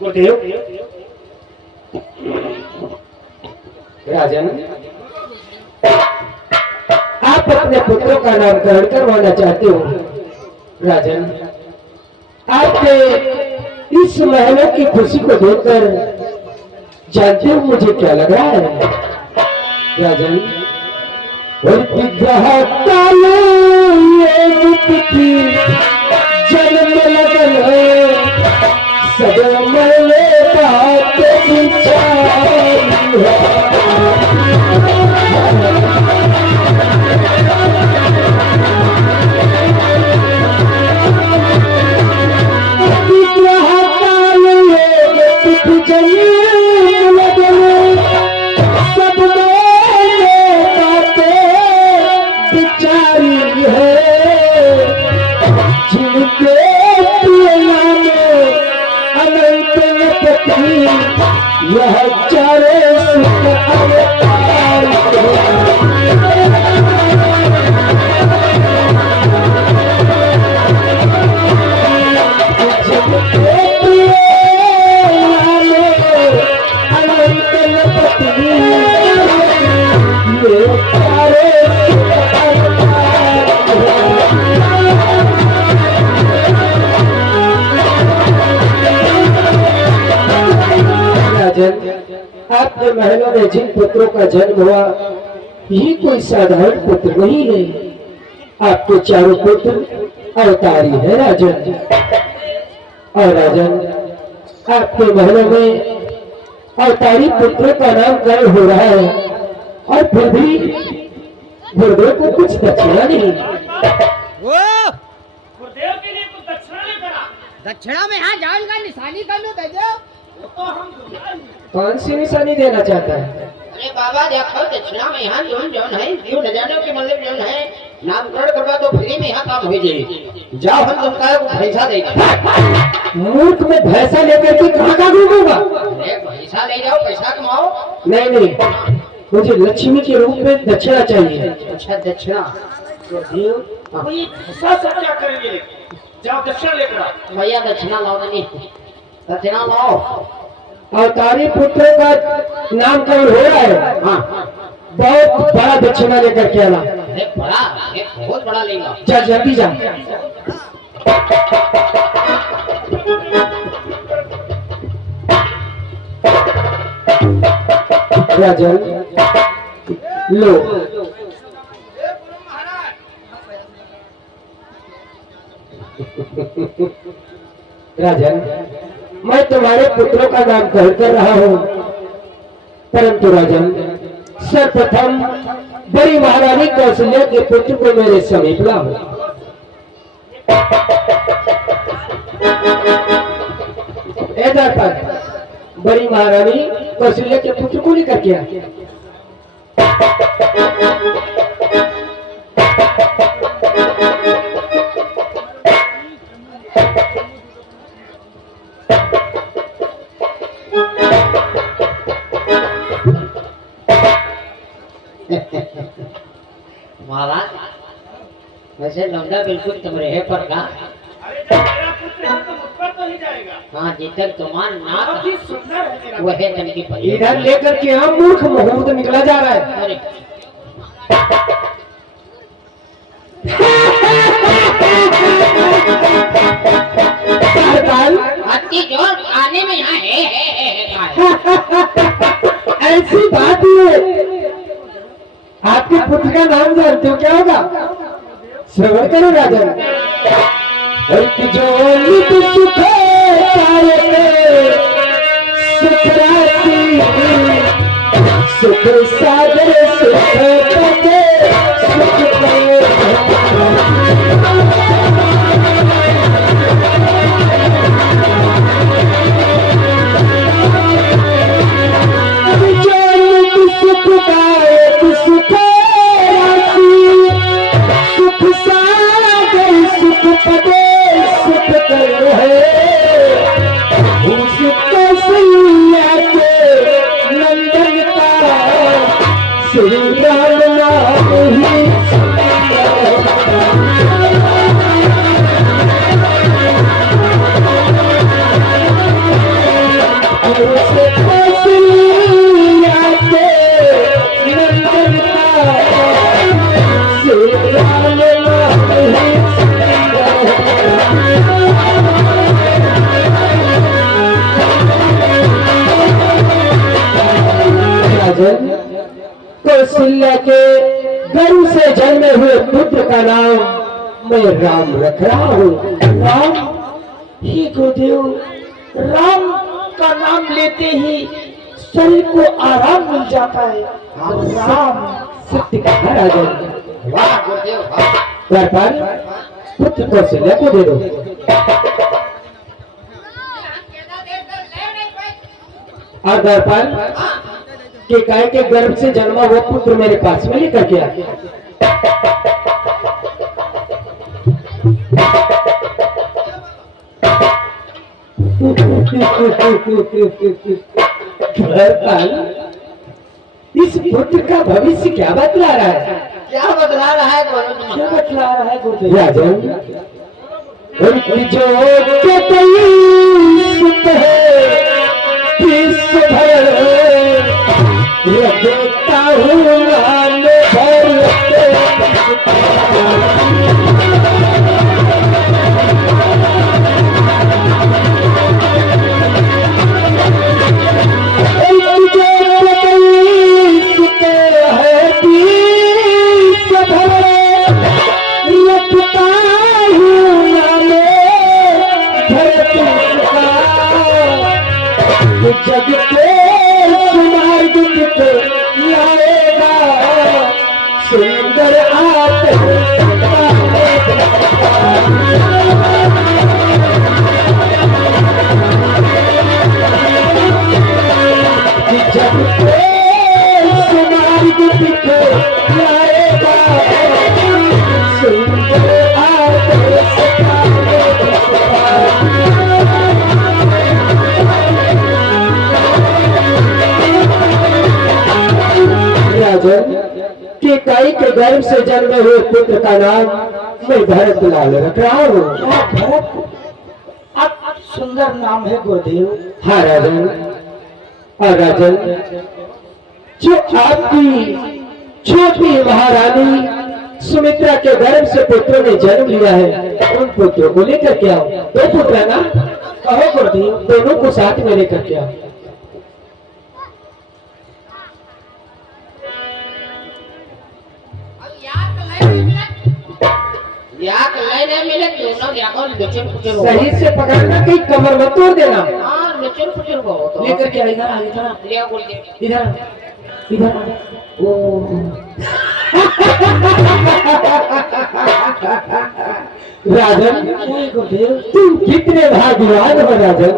गुरुदेव राजन, आप अपने पुत्रों का नामकरण करवाना चाहते हो। राजन, आपके इस महलों की खुशी को देखकर जानते हो मुझे क्या लग रहा है। राजन, विग्रह कालो ये तिथि जन्म लगन सदा मले बात विचार विग्रह कालो ये तिथि जन्म लगन सब मले बातें विचारी है जिनके यह चारे सुख अवतार आपके महलों में जिन पुत्रों का जन्म हुआ ये कोई साधारण पुत्र नहीं है। आपके चारों पुत्र अवतारी है राजन। और राजन, आपके महलों में अवतारी पुत्रों का नामकरण हो रहा है और फिर भी गुरुदेव को कुछ दक्षिणा नहीं। गुरुदेव के लिए कुछ दक्षिणा नहीं करा। दक्षिणा में हाँ जान का निशानी कर लो दे दो। तो हम कौन सी निशानी देना चाहता है? अरे बाबा देखो दक्षिणा में यहाँ जोन है क्यों न जाने के मतलब जोन है नामकरण करवा तो फ्री में यहाँ काम हो जाएगी। जाओ हम तुमका पैसा देंगे। मूर्ख में भैंसा लेकर के कहाँ घूमूंगा? पैसा ले जाओ, पैसा कमाओ। नहीं नहीं, मुझे लक्ष्मी के रूप में दक्षिणा चाहिए। अच्छा दक्षिणा, कोई ऐसा सब क्या करेंगे? जाओ दक्षिणा लेकर आओ। भैया दक्षिणा लाओ नहीं, दक्षिणा लाओ। अवतारी पुत्रों का नामकरण हो रहा है। हाँ बहुत बड़ा दक्षिणा लेकर के आना। बहुत बड़ा लेगा। जा जल्दी जा। राजन लो। राजन, मैं तुम्हारे पुत्रों का नामकरण कर रहा हूँ, परंतु राजन सर्वप्रथम बड़ी महारानी कौशल्या के पुत्र को मेरे समीप लाओ। बड़ी महारानी कौशल्या के पुत्र को लेकर के आ। महाराज वैसे लौंडा बिल्कुल तुम रहे पर का। अरे जब मेरा पुत्र है तो मुझ पर तो नहीं जाएगा। हाँ जिधर तुम्हारा नाक बहुत ही सुंदर है मेरा वह है चमकी पड़ी। इधर लेकर के हम मूर्ख मुहूर्त निकला जा रहा है। अरे अति जोर आने में यहाँ है। ऐसी बात है। आपके पुत्र का नाम जानते हो क्या होगा? श्रवण करो राजन। जो नित सुख सुख राशि सुख सागर सुख पते सुख सुख गायक सुख राशि सुख सागर सुख पदे सुख कर है राजन, कौशल्या के गर्भ से जन्मे हुए पुत्र का नाम मैं राम रख रहा हूँ। राम, हे गुरुदेव, राम का नाम लेते ही शरीर को आराम मिल जाता है। राम, सत्य कहा राजन। वाह गुरुदेव वाह। द्वारपाल, पुत्र कौशल्या को दे दो। और द्वारपाल, के गाय के गर्भ से जन्मा हुआ पुत्र मेरे पास में लेकर के आ। द्वारपाल, इस पुत्र का भविष्य क्या बतला रहा है? क्या बतला रहा है गुरुदेव? क्या बतला रहा है गुरुदेव? राजन, उनकी जो के कई सुत है विश्व भर, ये देखता हूँ नाम भर। जग के सुमार्ग को लाएगा सुंदर आप जग के सुमार्ग को लाएगा सुंदर आप के काई के गर्भ से जन्मे हुए पुत्र का नाम मैं भरत लाल रख रहा हूँ। भरत, अब सुंदर नाम है गुरुदेव। हाँ राजन, और राजन, जो आपकी छोटी महारानी सुमित्रा के गर्भ से पुत्रों ने जन्म लिया है, उन पुत्रों को लेकर के आओ। दो पुत्र है ना? कहो गुरुदेव, दोनों को साथ में लेकर के आओ। याक लाइन मिले दोनों याकों लुचन पुचन हो। सही से पकड़ना, कहीं कमर मत तोड़ देना। हाँ लुचन पुचन हो तो। लेकर के इधर आ, इधर आ, लिया बोल दे। इधर इधर आ। ओ राजन, क्या है गुरुदेव? तुम कितने भाग्यवान हो राजन।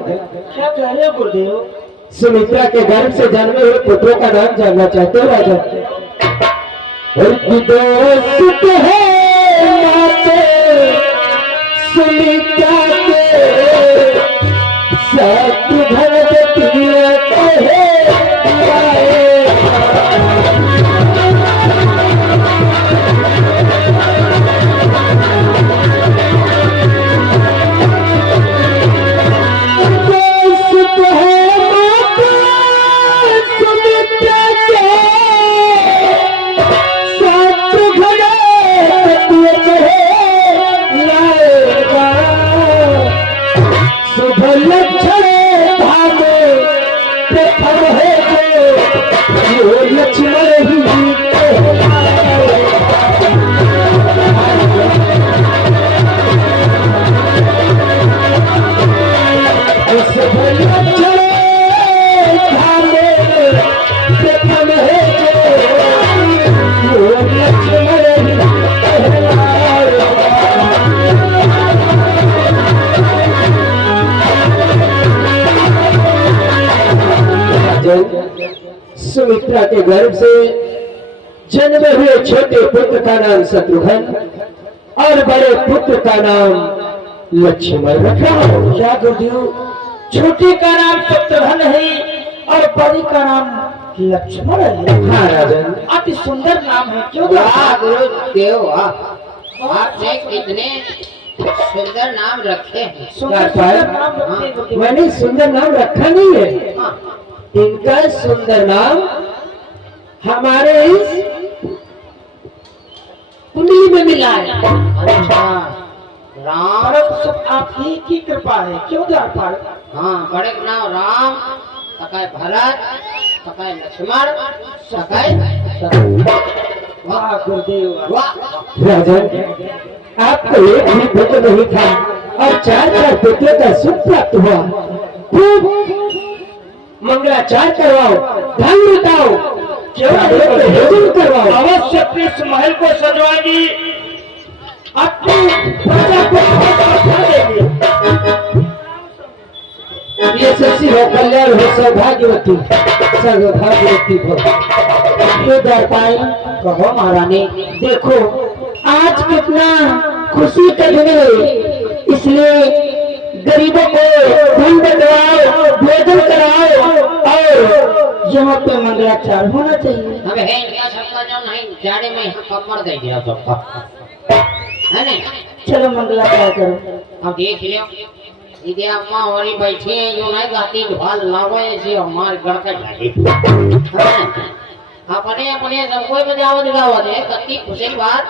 क्या कह रहे हो गुरुदेव? सुमित्रा के गर्भ से जन्मे हुए पुत्रों का नाम जानना चाहते हो राजन? उनकी दोस्त है माते सुमित्रा के शत्रुघ्न तीरथ है दोस्त है माते सुमित्रा के शत्रुघ्न तीरथ है लाएगा शुभ लक्षण भावे प्रथम है जो लक्ष्मण ही शुभ लक्षण भावे प्रथम है जो लक्ष्मण ही सुमित्रा के गर्भ से जन्मे हुए छोटे पुत्र का नाम शत्रुघ्न और बड़े पुत्र का नाम लक्ष्मण रखा। क्या गुरुदेव? छोटे का नाम शत्रुघ्न है और बड़ी का नाम लक्ष्मण है। हाँ राजन, अति सुंदर नाम है। क्यों? वाह गुरुदेव वाह। आपने कितने सुंदर नाम रखे हैं। सुंदर सुंदर नाम रखते हैं गुरुदेव। मैंने सुंदर नाम रखा नहीं है, हाँ, इनका सुंदर नाम हमारे इस कुंडली में मिला है। अच्छा राम। परम सब आप ही की कृपा है। क्यों द्वारपाल? हाँ बड़े का नाम राम सकाय भरत, सकाय लक्ष्मण, सकाय शत्रुघ्न। वाह गुरुदेव वाह राजन, आपको एक भी पुत्र नहीं था और 4 पुत्रों का सुख प्राप्त हुआ। खूब मंगलाचार करवाओ, धन लुटाओ, भोजन करवाओ। अवश्य अपने इस महल को सजवाएगी, अपनी प्रजा को बचा देगी। ये शशि हो, कल्याण हो, सौभाग्यवती सौभाग्यवती हो। ये दर्पाई कहो महारानी। देखो आज कितना खुशी का दिन है, इसलिए गरीबों को धन बंटवाओ, भोजन कराओ और यहाँ पे मंगलाचार होना चाहिए। हमें है क्या सबका जो नहीं जाड़े में कमर दे दिया सबका, है नहीं? चलो मंगलाचार करो। अब देख लियो इधर अम्मा हमारी बैठी है, यूं नहीं गाती ढोल लावे ऐसे हमारे गड़का जाए। अपने अपने सब कोई बजावत गावत है, कत्ती खुशी बात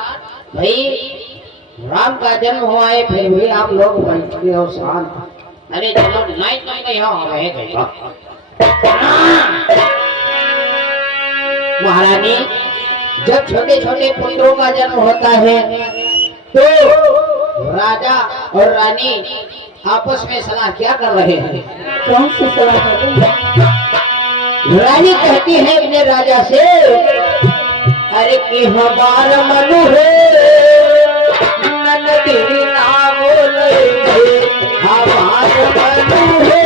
भाई। राम का जन्म हुआ है फिर भी आप लोग बैठे हो शांत। अरे चलो नहीं तुम कहीं हो हमें कहीं महारानी। जब छोटे छोटे पुत्रों का जन्म होता है तो राजा और रानी आपस में सलाह क्या कर रहे हैं? कौन सी सलाह कर रही है? रानी कहती है अपने राजा से, अरे कि हमारा मन है ननदी ना बोले, हमारा मन है।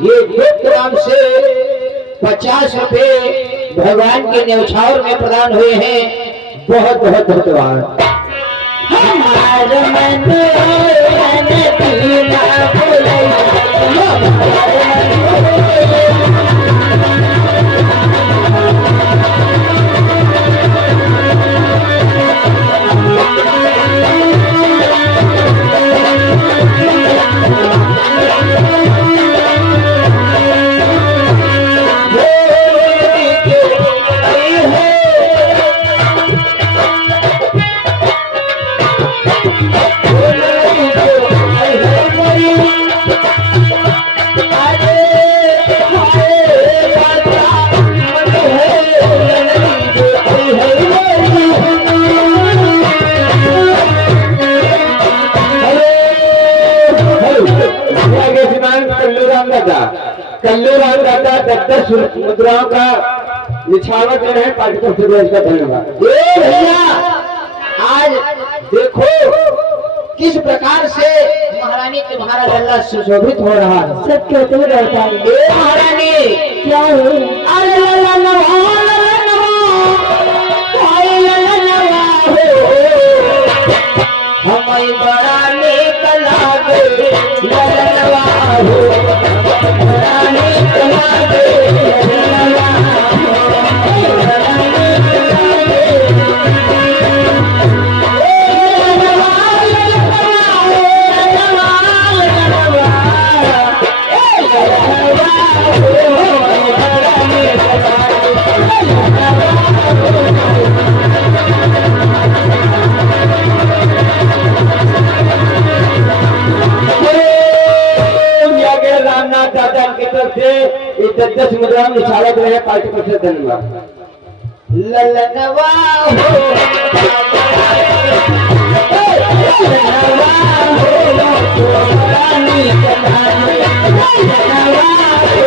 ये गुप्त नाम से 50 रुपए भगवान के न्यौछावर में प्रदान हुए हैं। बहुत बहुत धन्यवाद। हमारे मन में पीला कल्लू राम दादा 10 मुद्राओं का निछावर दे रहे हैं पार्टी को का धन्यवाद। ए भैया, आज देखो किस प्रकार से महारानी तुम्हारा लल्ला सुशोभित हो रहा है। सब कहते हुए रहता है। ए महारानी, क्या है? अरे लल्ला नवा, लल्ला नवा, अरे लल्ला नवा हो, हमें बड़ा नेक लागे लल्ला नवा हो, बड़ा नेक लागे लल्ला नवा हो, बड़ा नेक लागे। रामनाथ दादा की तरफ से 10 मुद्राओं में निछावर दे रहे हैं पार्टी को धन्यवाद। ललनवा हो, ललनवा हो, रानी कमाने, ललनवा हो,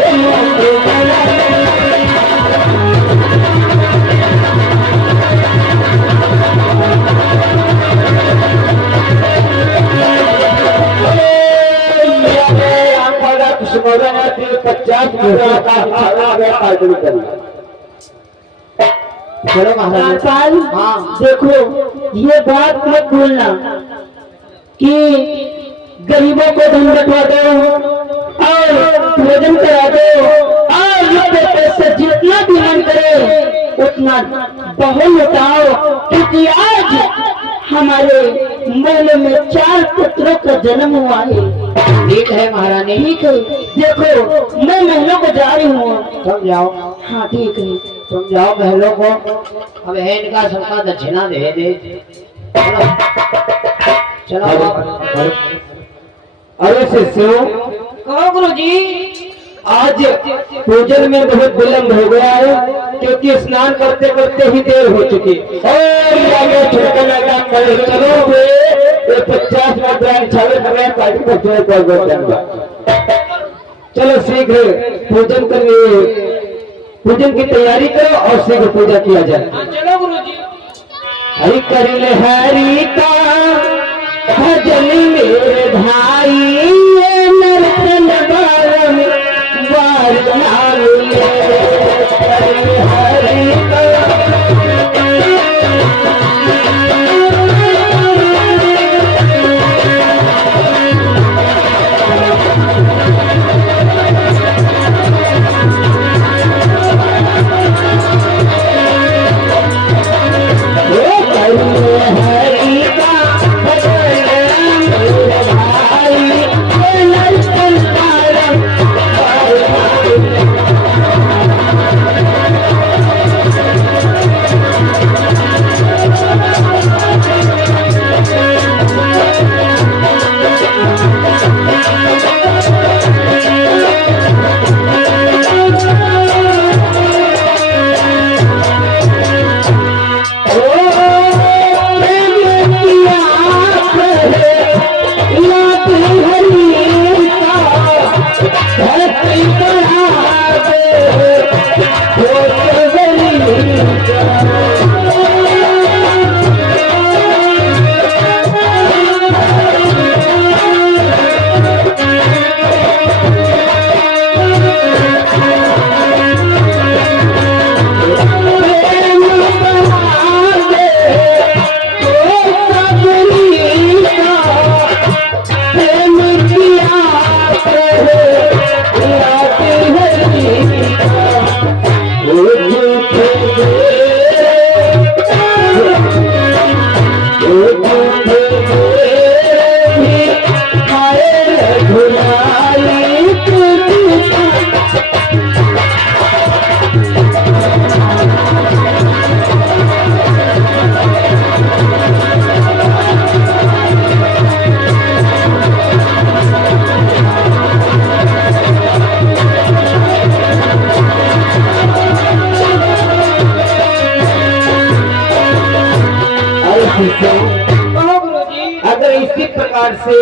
50 मुद्राओं का निछावर पार्टी को धन्यवाद। चलो महाराज। पाल, हाँ। देखो ये बात मत भूलना कि गरीबों को धन बंटवा दो और भोजन करा दो और रुपये पैसे जितना भी मन करे उतना बहुत लुटाओ, क्योंकि आज हमारे महल में 4 पुत्रों का जन्म हुआ है। ठीक है महारानी। ठीक है, देखो मैं महलों को जा रही हूँ। तुम जाओ। हाँ ठीक है। तुम जाओ महलों को, अब है इनका सबका दक्षिणा दे दे। चलो चलो। अरे शिष्यों, कहो गुरुजी। आज पूजन में बहुत विलंब हो गया है, क्योंकि स्नान करते करते ही देर हो चुकी। और आगे छोटे मैदान पर चलो वे 50 मुद्रा निछावर कर रहे हैं पार्टी को धन्यवाद। चलो शीघ्र पूजन करने, पूजन की तैयारी करो और शीघ्र पूजा किया जाए। चलो गुरुजी। हरि कर ले हरि का भजन मेरे भाई, नर्तन बारम बार नाम ले हरि का। हरि का भजन अगर इसी प्रकार से